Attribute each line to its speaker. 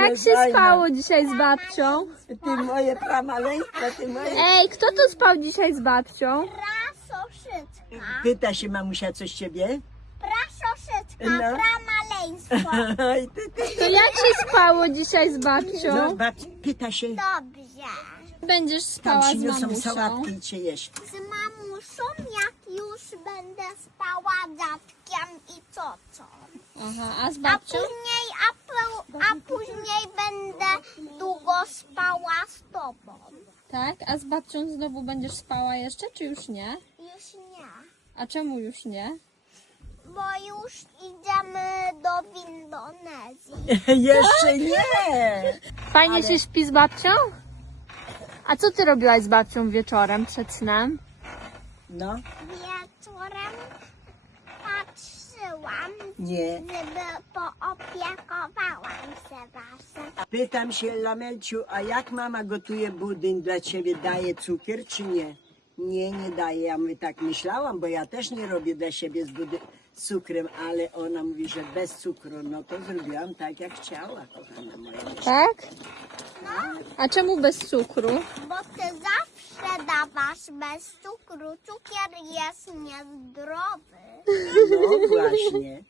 Speaker 1: Jak się spało dzisiaj z babcią?
Speaker 2: Ty moje pramaleństwo, ty moje...
Speaker 1: Ej, kto tu spał dzisiaj z babcią?
Speaker 3: Prasoszycka.
Speaker 2: Pyta się mamusia coś ciebie?
Speaker 3: Prasoszycka,
Speaker 2: No.
Speaker 3: pramaleństwo.
Speaker 2: Oj, ty.
Speaker 1: To jak się spało dzisiaj z
Speaker 2: No,
Speaker 1: babcią?
Speaker 2: pyta się,
Speaker 3: Dobrze.
Speaker 1: Będziesz
Speaker 2: tam
Speaker 1: spała z
Speaker 2: przyniosą
Speaker 1: mamusią.
Speaker 2: sałatkę i cię jeść.
Speaker 3: Z mamuszą, jak już będę spała dziadkiem i cocą.
Speaker 1: Aha, a z
Speaker 3: A
Speaker 1: babcią?
Speaker 3: później będę długo spała z tobą.
Speaker 1: Tak, a z babcią znowu będziesz spała jeszcze, czy już nie?
Speaker 3: Już nie.
Speaker 1: A czemu już nie?
Speaker 3: Bo już idziemy do Indonezji.
Speaker 2: Jeszcze nie!
Speaker 1: Fajnie się śpi z babcią? A co ty robiłaś z babcią wieczorem przed snem?
Speaker 2: No,
Speaker 3: Wieczorem patrzyłam,
Speaker 2: nie.
Speaker 3: żeby poopiekowałam się waszym.
Speaker 2: Pytam się, Lamelciu, a jak mama gotuje budyń dla ciebie? Daje cukier czy nie? Nie, nie daje. Ja mówię, tak myślałam, bo ja też nie robię dla siebie z cukrem, ale ona mówi, że bez cukru. No to zrobiłam tak, jak chciała, kochana moja.
Speaker 1: Tak? A czemu bez cukru?
Speaker 3: Bo ty zawsze dawasz bez cukru. Cukier jest niezdrowy.
Speaker 2: No właśnie.